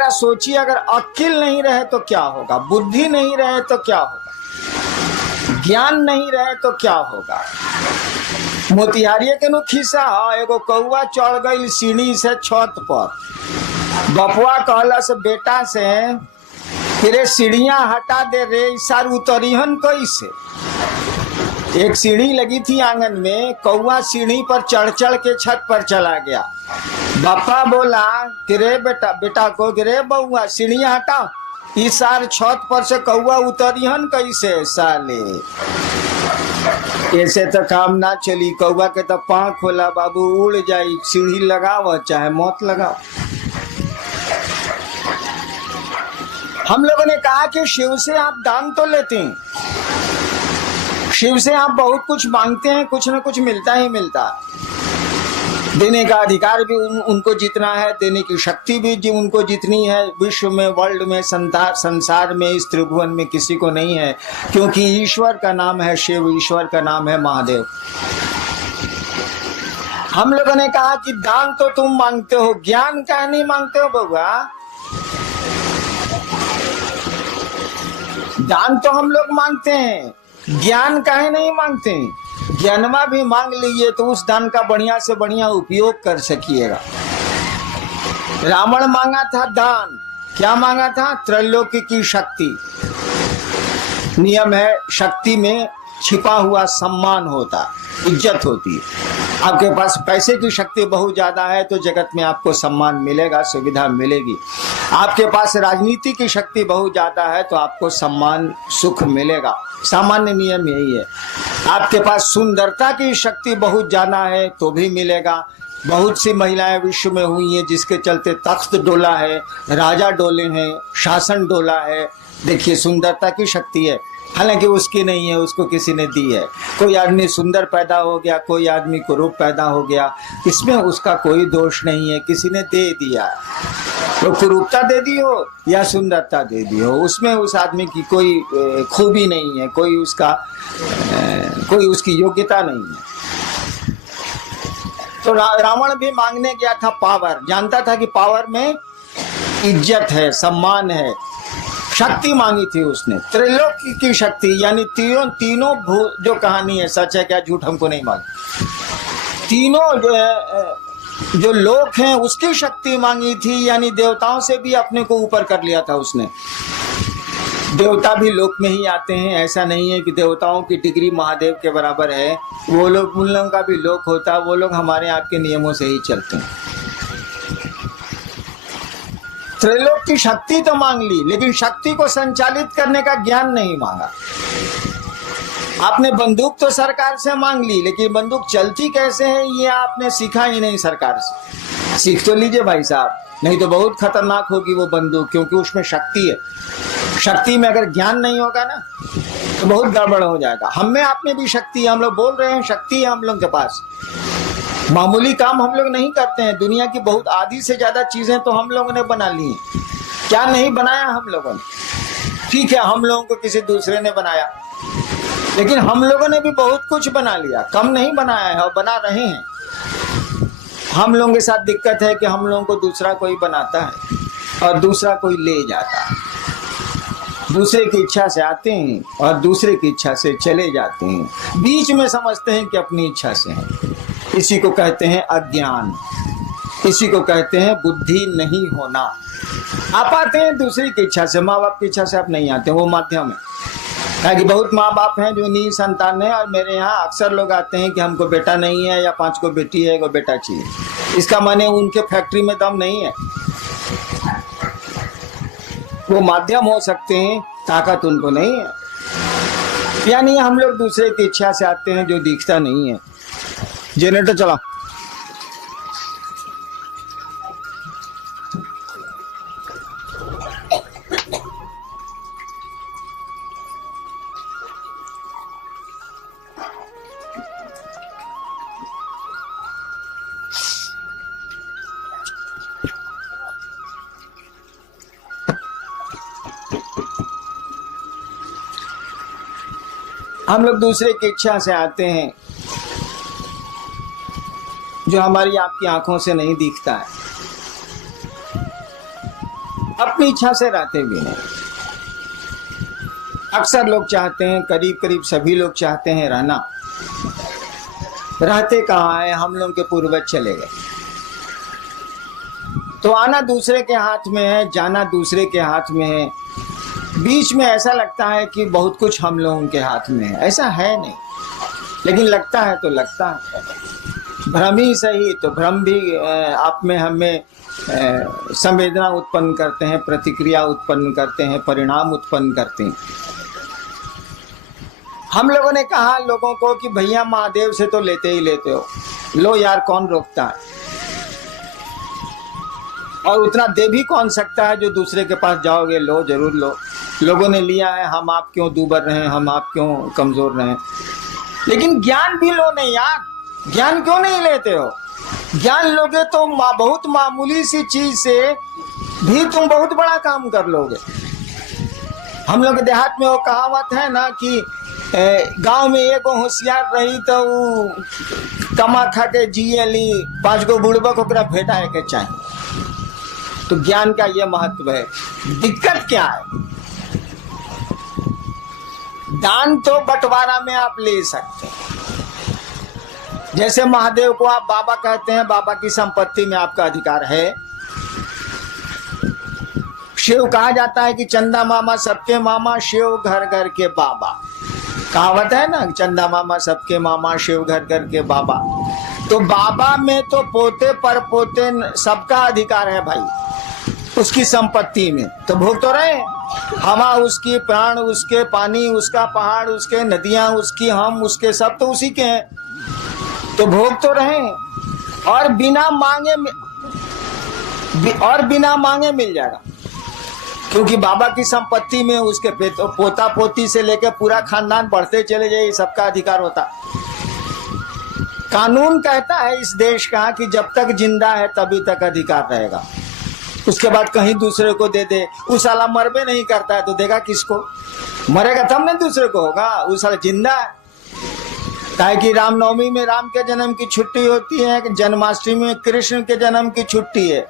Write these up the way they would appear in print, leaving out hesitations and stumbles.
जरा सोचिए, अगर अक्ल नहीं रहे तो क्या होगा, बुद्धि नहीं रहे तो क्या होगा, ज्ञान नहीं रहे तो क्या होगा। मोतिहारिये के नु खिस्सा एगो कौआ चढ़ गई सीढ़ी से छत पर। बपुआ कहला से बेटा से तेरे सीढ़ियां हटा दे रे, सार उतरिहन कैसे। एक सीढ़ी लगी थी आंगन में, कौआ सीढ़ी पर चढ़ चढ़ के छत पर चला गया। बापा बोला तेरे बेटा को, गिरे बउआ सीढ़ियां हटा, इस सार छत पर से कौआ उतरिहन कैसे साले। ऐसे तो काम ना चली, कौआ के तो पाँव खोला बाबू उड़ जाई, सीढ़ी लगाओ चाहे मौत लगाओ। हम लोगों ने कहा कि शिव से आप दान तो लेते हैं, शिव से आप बहुत कुछ मांगते हैं, कुछ न कुछ मिलता ही मिलता। देने का अधिकार भी उनको जितना है, देने की शक्ति भी उनको जितनी है, विश्व में, वर्ल्ड में, संसार में, इस त्रिभुवन में किसी को नहीं है, क्योंकि ईश्वर का नाम है शिव, ईश्वर का नाम है महादेव। हम लोगों ने कहा कि दान तो तुम मांगते हो, ज्ञान का नहीं मांगते हो बउआ। दान तो हम लोग मांगते हैं, ज्ञान काहे नहीं मांगते। ज्ञानमा भी मांग लीजिए तो उस दान का बढ़िया से बढ़िया उपयोग कर सकिएगा। रावण मांगा था दान, क्या मांगा था, त्रैलोक्य की शक्ति। नियम है शक्ति में छिपा हुआ सम्मान होता, इज्जत होती है। आपके पास पैसे की शक्ति बहुत ज्यादा है तो जगत में आपको सम्मान मिलेगा, सुविधा मिलेगी। आपके पास राजनीति की शक्ति बहुत ज्यादा है तो आपको सम्मान सुख मिलेगा, सामान्य नियम यही है। आपके पास सुंदरता की शक्ति बहुत ज्यादा है तो भी मिलेगा। बहुत सी महिलाएं विश्व में हुई हैं जिसके चलते तख्त डोला है, राजा डोले हैं, शासन डोला है। देखिए सुंदरता की शक्ति है, हालांकि उसकी नहीं है, उसको किसी ने दी है। कोई आदमी सुंदर पैदा हो गया, कोई आदमी कुरूप पैदा हो गया, इसमें उसका कोई दोष नहीं है, किसी ने दे दिया। तो कुरूपता दे दी हो या सुंदरता दे दी हो, उसमें उस आदमी की कोई खूबी नहीं है, कोई उसकी योग्यता नहीं है। तो रावण भी मांगने गया था पावर, जानता था कि पावर में इज्जत है, सम्मान है। शक्ति मांगी थी उसने, त्रिलोकी की शक्ति, यानी तीनों जो कहानी है सच है क्या झूठ हमको नहीं मालूम, तीनों जो लोक हैं उसकी शक्ति मांगी थी, यानी देवताओं से भी अपने को ऊपर कर लिया था उसने। देवता भी लोक में ही आते हैं, ऐसा नहीं है कि देवताओं की डिग्री महादेव के बराबर है। वो लोग, उन लोगों का भी लोक होता, वो लोग हमारे आपके नियमों से ही चलते हैं। त्रैलोक की शक्ति तो मांग ली, लेकिन शक्ति को संचालित करने का ज्ञान नहीं मांगा। आपने बंदूक तो सरकार से मांग ली, लेकिन बंदूक चलती कैसे है ये आपने सीखा ही नहीं सरकार से। सीख तो लीजिए भाई साहब, नहीं तो बहुत खतरनाक होगी वो बंदूक, क्योंकि उसमें शक्ति है। शक्ति में अगर ज्ञान नहीं होगा ना तो बहुत गड़बड़ हो जाएगा। हम में आप में भी शक्ति है, हम लोग बोल रहे हैं शक्ति है हम लोग के पास। मामूली काम हम लोग नहीं करते हैं, दुनिया की बहुत आधी से ज्यादा चीजें तो हम लोगों ने बना ली हैं। क्या नहीं बनाया हम लोगों ने, ठीक है हम लोगों को किसी दूसरे ने बनाया, लेकिन हम लोगों ने भी बहुत कुछ बना लिया, कम नहीं बनाया है और बना रहे हैं। हम लोगों के साथ दिक्कत है कि हम लोगों को दूसरा कोई बनाता है और दूसरा कोई ले जाता है। दूसरे की इच्छा से आते हैं और दूसरे की इच्छा से चले जाते हैं, बीच में समझते हैं कि अपनी इच्छा से हैं। इसी को कहते हैं अज्ञान, इसी को कहते हैं बुद्धि नहीं होना। आप आते हैं दूसरी की इच्छा से, माँ बाप की इच्छा से आप नहीं आते, वो माध्यम है। कि बहुत माँ बाप हैं जो निसंतान है, और मेरे यहाँ अक्सर लोग आते हैं कि हमको बेटा नहीं है या 5 को बेटी है, 1 बेटा चाहिए। इसका माने उनके फैक्ट्री में दम नहीं है, वो माध्यम हो सकते हैं, ताकत उनको नहीं है। यानी हम लोग दूसरे की इच्छा से आते हैं जो दिखता नहीं है। जनरेटर चला। हम लोग दूसरे की इच्छा से आते हैं जो हमारी आपकी आंखों से नहीं दिखता है। अपनी इच्छा से रहते भी नहीं। अक्सर लोग चाहते हैं, करीब करीब सभी लोग चाहते हैं रहना, रहते कहाँ है, हम लोग के पूर्वज चले गए। तो आना दूसरे के हाथ में है, जाना दूसरे के हाथ में है। बीच में ऐसा लगता है कि बहुत कुछ हम लोगों के हाथ में है, ऐसा है नहीं, लेकिन लगता है तो लगता है। भ्रम ही सही, तो भ्रम भी आप में हमें संवेदना उत्पन्न करते हैं, प्रतिक्रिया उत्पन्न करते हैं, परिणाम उत्पन्न करते हैं। हम लोगों ने कहा लोगों को कि भैया महादेव से तो लेते ही लेते हो, लो यार कौन रोकता है, और उतना दे भी कौन सकता है जो दूसरे के पास जाओगे, लो जरूर लो। लोगों ने लिया है, हम आप क्यों दूबर रहे, हम आप क्यों कमजोर रहे। लेकिन ज्ञान भी लो नहीं यार, ज्ञान क्यों नहीं लेते हो? ज्ञान लोगे तो बहुत मामूली सी चीज से भी तुम बहुत बड़ा काम कर लोगे। हम लोग देहात में वो कहावत है ना कि गांव में एक होशियार रही तो कमा खा के जिए ली, 5 गो बुड़बक ओकरा भेटाए के चाहिए। तो ज्ञान का ये महत्व है। दिक्कत क्या है? दान तो बंटवारा में आप ले सकते हैं। जैसे महादेव को आप बाबा कहते हैं, बाबा की संपत्ति में आपका अधिकार है। शिव कहा जाता है कि चंदा मामा सबके मामा, शिव घर घर के बाबा। कहावत है ना, चंदा मामा सबके मामा, शिव घर घर के बाबा। तो बाबा में तो पोते पर पोते सबका अधिकार है भाई, उसकी संपत्ति में। तो भोग तो रहे, हवा उसकी, प्राण उसके, पानी उसका, पहाड़ उसके, नदियां उसकी, हम उसके, सब तो उसी के हैं। तो भोग तो रहे, और बिना मांगे मिल जाएगा, क्योंकि बाबा की संपत्ति में उसके पोता पोती से लेकर पूरा खानदान बढ़ते चले जाए, सबका अधिकार होता। कानून कहता है इस देश का कि जब तक जिंदा है तभी तक अधिकार रहेगा, उसके बाद कहीं दूसरे को दे दे। उस साला मरबे नहीं करता है तो देगा किसको? मरेगा तब ना दूसरे को होगा, उस साला जिंदा है। काहे कि रामनवमी में राम के जन्म की छुट्टी होती है, जन्माष्टमी में कृष्ण के जन्म की छुट्टी है।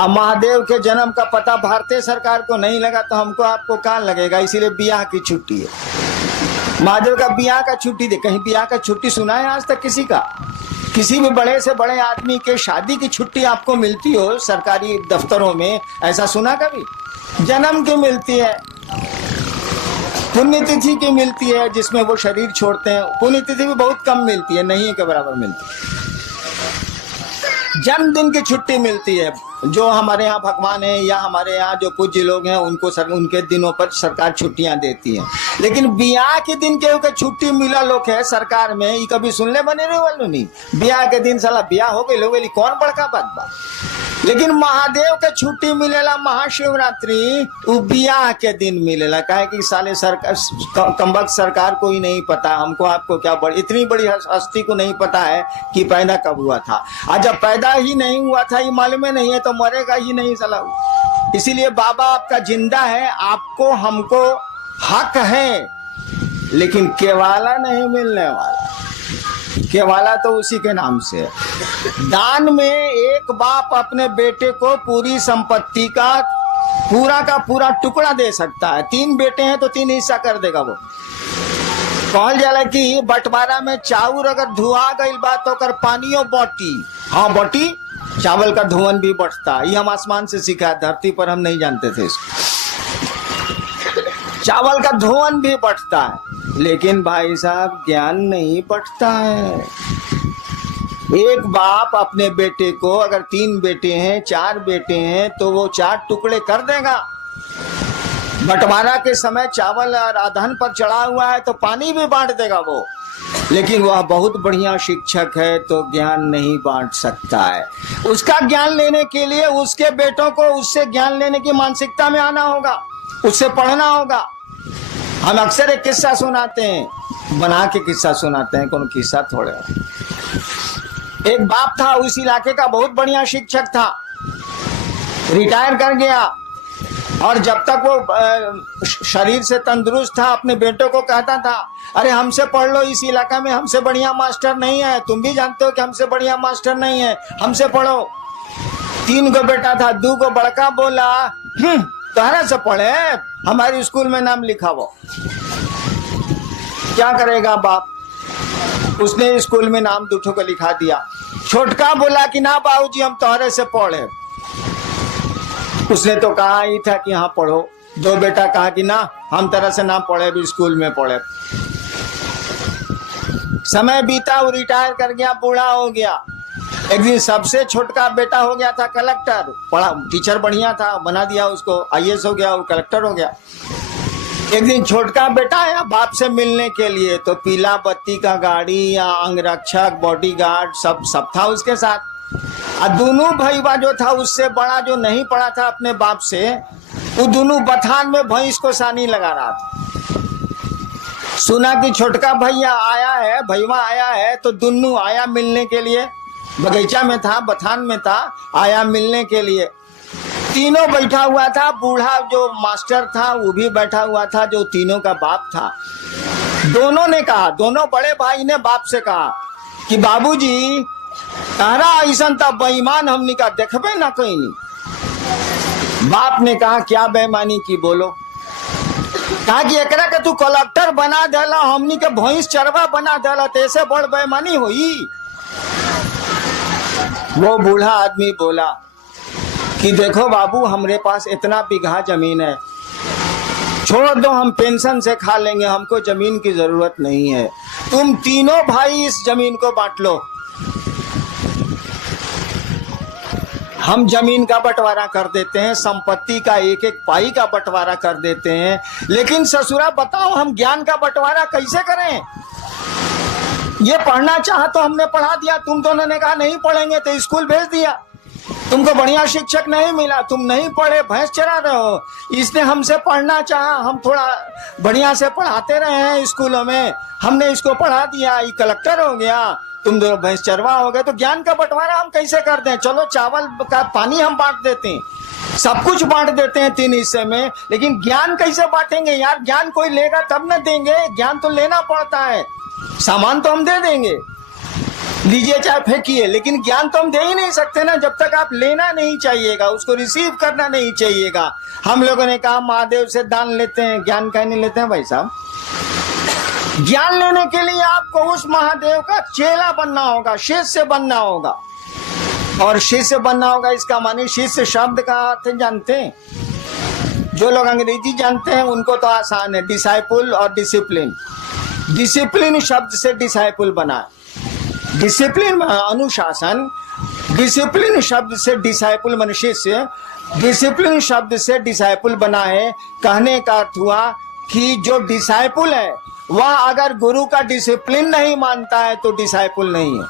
अब महादेव के जन्म का पता भारतीय सरकार को नहीं लगा तो हमको आपको कहाँ लगेगा, इसीलिए बियाह की छुट्टी है। महादेव का बियाह का छुट्टी दे, कहीं बियाह का छुट्टी सुना है आज तक किसी का? किसी भी बड़े से बड़े आदमी के शादी की छुट्टी आपको मिलती हो सरकारी दफ्तरों में, ऐसा सुना कभी? जन्म की मिलती है, पुण्यतिथि की मिलती है जिसमें वो शरीर छोड़ते हैं, पुण्यतिथि भी बहुत कम मिलती है, नहीं के बराबर मिलती है। जन्मदिन की छुट्टी मिलती है, जो हमारे यहाँ भगवान है या हमारे यहाँ जो पूज्य लोग हैं उनको उनके दिनों पर सरकार छुट्टियां देती है। लेकिन बियाह के दिन के छुट्टी मिला लोग है सरकार में, ये कभी सुनने बने रहे वालों नहीं। बियाह के दिन साला बियाह हो गई लोग, कौन बड़का बात बा। लेकिन महादेव के छुट्टी मिलेला महाशिवरात्रि, वो बियाह के दिन मिलेला। काहे कि साले सरकार कमबख्त सरकार को ही नहीं पता, हमको आपको क्या इतनी बड़ी हस्ती को नहीं पता है कि पैदा कब हुआ था। और जब पैदा ही नहीं हुआ था, ये मालूम नहीं है तो मरेगा ही नहीं साला। इसीलिए बाबा आपका जिंदा है, आपको हमको हक है, लेकिन केवाला नहीं मिलने वाला। केवाला तो उसी के नाम से है। दान में एक बाप अपने बेटे को पूरी संपत्ति का पूरा टुकड़ा दे सकता है। 3 बेटे हैं तो 3 हिस्सा कर देगा वो। कहल जाला कि बंटवारा में चाउर अगर धुआ गई बात तो कर पानियों बटी, हाँ बटी, चावल का धुवन भी बढ़ता। ये हम आसमान से सीखा, धरती पर हम नहीं जानते थे इसको। चावल का धुवन भी बढ़ता है, लेकिन भाई साहब ज्ञान नहीं बढ़ता है। एक बाप अपने बेटे को, अगर 3 बेटे हैं, 4 बेटे हैं, तो वो 4 टुकड़े कर देगा। बंटवारा के समय चावल और अधन पर चढ़ा हुआ है तो पानी भी बांट देगा वो। लेकिन वह बहुत बढ़िया शिक्षक है तो ज्ञान नहीं बांट सकता है। उसका ज्ञान लेने के लिए उसके बेटों को उससे ज्ञान लेने की मानसिकता में आना होगा, उससे पढ़ना होगा। हम अक्सर एक किस्सा सुनाते हैं, बना के किस्सा सुनाते हैं, कौन किस्सा थोड़े। एक बाप था, उस इलाके का बहुत बढ़िया शिक्षक था, रिटायर कर गया, और जब तक वो शरीर से तंदुरुस्त था अपने बेटों को कहता था, अरे हमसे पढ़ लो, इस इलाका में हमसे बढ़िया मास्टर नहीं है, तुम भी जानते हो कि हमसे बढ़िया मास्टर नहीं है, हमसे पढ़ो। 3 को बेटा था, 2 को बड़का बोला तोहरा से पढ़े हमारे स्कूल में नाम लिखावो। क्या करेगा बाप, उसने स्कूल में नाम 2 को लिखा दिया। छोटका बोला कि ना बाबूजी हम तोहरे से पढ़े। उसने तो कहा ही था कि हाँ पढ़ो। 2 बेटा कहा कि ना हम तरह से ना पढ़े, भी स्कूल में पढ़े। समय बीता, वो रिटायर कर गया, बूढ़ा हो गया। एक दिन सबसे छोटका बेटा हो गया था कलेक्टर, पढ़ा टीचर बढ़िया था, बना दिया उसको, IAS हो गया, वो कलेक्टर हो गया। एक दिन छोटका बेटा आया बाप से मिलने के लिए, तो पीला बत्ती का गाड़ी या अंगरक्षक बॉडीगार्ड सब था उसके साथ। और दोनों भईवा जो था उससे बड़ा जो नहीं पड़ा था अपने बाप से, वो दोनों बथान में भैंस को सानी लगा रहा था। सुना कि छोटका भैया आया है, भईवा आया है, तो दोनों आया मिलने के लिए। बगीचा में था, बथान में था, आया मिलने के लिए। तीनों बैठा हुआ था, बूढ़ा जो मास्टर था वो भी बैठा हुआ था, जो तीनों का बाप था। दोनों ने कहा, दोनों बड़े भाई ने बाप से कहा कि बाबूजी तारा ऐसा था बेईमान, हमने का देखबे ना कहीं नहीं। बाप ने कहा क्या बेईमानी की, बोलो। कहा कि एकरा के तू कलेक्टर बना देला, हमनी के भैंस चरवा बना देला, तो ऐसे बड़ बेईमानी हुई। वो बूढ़ा आदमी बोला कि देखो बाबू, हमरे पास इतना बीघा जमीन है, छोड़ दो, हम पेंशन से खा लेंगे, हमको जमीन की जरूरत नहीं है। तुम तीनों भाई इस जमीन को बांट लो, हम जमीन का बंटवारा कर देते हैं, संपत्ति का एक एक पाई का बंटवारा कर देते हैं। लेकिन ससुरा बताओ हम ज्ञान का बंटवारा कैसे करें? ये पढ़ना चाहा तो हमने पढ़ा दिया, तुम दोनों ने कहा नहीं पढ़ेंगे तो स्कूल भेज दिया। तुमको बढ़िया शिक्षक नहीं मिला, तुम नहीं पढ़े, भैंस चरा रहे हो। इसने हमसे पढ़ना चाहा, हम थोड़ा बढ़िया से पढ़ाते रहे हैं स्कूलों में, हमने इसको पढ़ा दिया, ये कलेक्टर हो गया, तुम दोनों भैंस चरवा हो गए। तो ज्ञान का बंटवारा हम कैसे कर दें? चलो चावल का पानी हम बांट देते हैं, सब कुछ बांट देते हैं 3 हिस्से में, लेकिन ज्ञान कैसे बांटेंगे यार? ज्ञान कोई लेगा तब न देंगे, ज्ञान तो लेना पड़ता है। सामान तो हम दे देंगे, लीजिए चाहे फेंकिए, लेकिन ज्ञान तो हम दे ही नहीं सकते ना जब तक आप लेना नहीं चाहिएगा, उसको रिसीव करना नहीं चाहिएगा। हम लोगों ने कहा महादेव से दान लेते हैं, ज्ञान का नहीं लेते हैं भाई साहब। ज्ञान लेने के लिए आपको उस महादेव का चेला बनना होगा, शिष्य बनना होगा। और शिष्य बनना होगा इसका माने शिष्य शब्द का अर्थ जानते हैं? जो लोग अंग्रेजी जानते हैं उनको तो आसान है, डिसाइपुल और डिसिप्लिन। डिसिप्लिन शब्द से डिसाइपुल बना, डिसिप्लिन अनुशासन, डिसिप्लिन शब्द से डिसाइपुल मन शिष्य, डिसिप्लिन शब्द से डिसाइपुल बना है। कहने का अर्थ हुआ कि जो डिसाइपुल है वह अगर गुरु का डिसिप्लिन नहीं मानता है तो डिसाइपुल नहीं है।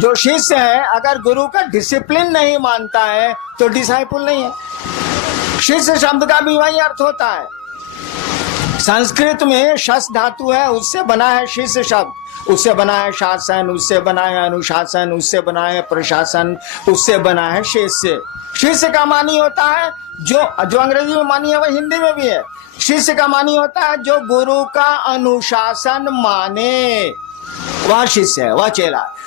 जो शिष्य है अगर गुरु का डिसिप्लिन नहीं मानता है तो डिसाइपुल नहीं है। शिष्य शब्द का भी वही अर्थ होता है। संस्कृत में शस धातु है, उससे बना है शिष्य शब्द, उससे बना है शासन, उससे बना है अनुशासन, उससे बना है प्रशासन, उससे बना है शिष्य। शिष्य का मानी होता है जो अंग्रेजी में मानी है वह हिंदी में भी है। शिष्य का मानी होता है जो गुरु का अनुशासन माने, वह शिष्य है, वह चेला है।